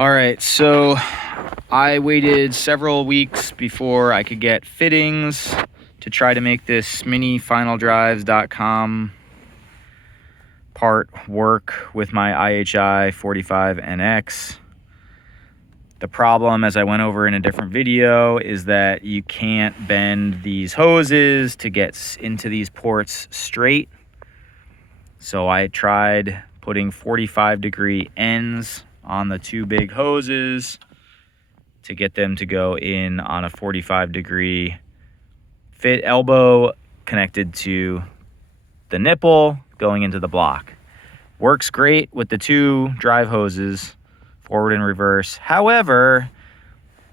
All right, so I waited several weeks before I could get fittings to try to make this minifinaldrives.com part work with my IHI 45NX. The problem, as I went over in a different video, is that you can't bend these hoses to get into these ports straight. So I tried putting 45-degree ends on the two big hoses to get them to go in on a 45-degree fit elbow connected to the nipple going into the block. Works great with the two drive hoses, forward and reverse. However,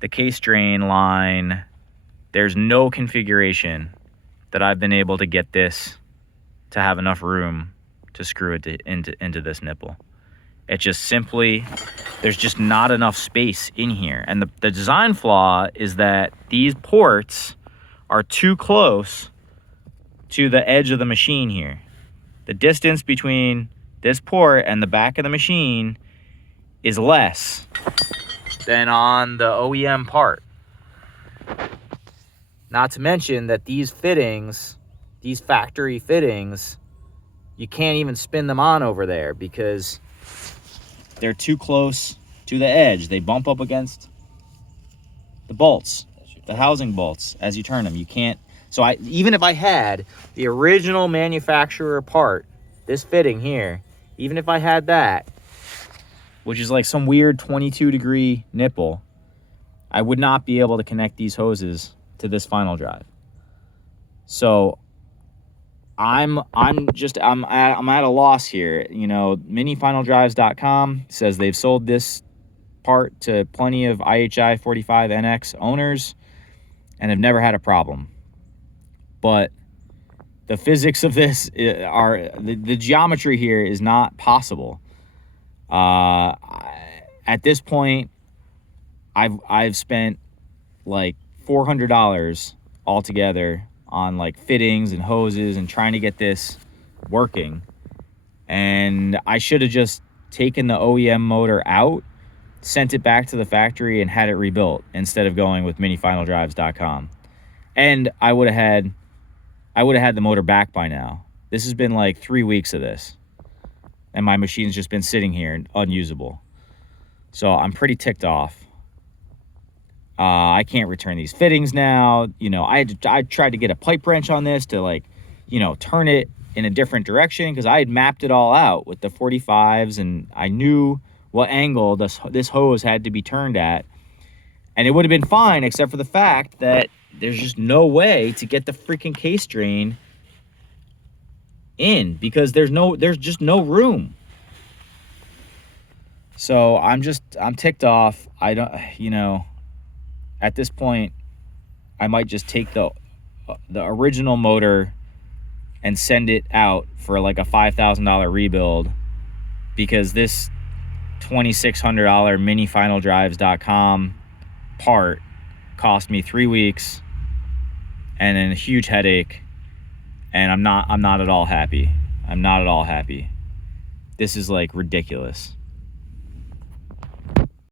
the case drain line, there's no configuration that I've been able to get this to have enough room to screw it into this nipple. It just simply, there's just not enough space in here. And the design flaw is that these ports are too close to the edge of the machine here. The distance between this port and the back of the machine is less than on the OEM part. Not to mention that these fittings, these factory fittings, you can't even spin them on over there because they're too close to the edge. They bump up against the bolts, the housing bolts, as you turn them. You can't. So even if I had the original manufacturer part, this fitting here, even if I had that, which is like some weird 22-degree nipple, I would not be able to connect these hoses to this final drive. So I'm at a loss here. You know, minifinaldrives.com says they've sold this part to plenty of IHI 45NX owners and have never had a problem. But the physics of this are, the geometry here is not possible. At this point, I've spent like $400 altogether on like fittings and hoses and trying to get this working. And I should have just taken the OEM motor out, sent it back to the factory and had it rebuilt instead of going with minifinaldrives.com. And I would have had the motor back by now. This has been like 3 weeks of this. And my machine's just been sitting here unusable. So I'm pretty ticked off. I can't return these fittings now. You know, I tried to get a pipe wrench on this to, like, you know, turn it in a different direction because I had mapped it all out with the 45s and I knew what angle this hose had to be turned at. And it would have been fine except for the fact that there's just no way to get the freaking case drain in because there's just no room. So I'm ticked off. I don't, you know, at this point, I might just take the original motor and send it out for like a $5,000 rebuild because this $2,600 minifinaldrives.com part cost me 3 weeks and then a huge headache, and I'm not at all happy. I'm not at all happy. This is like ridiculous.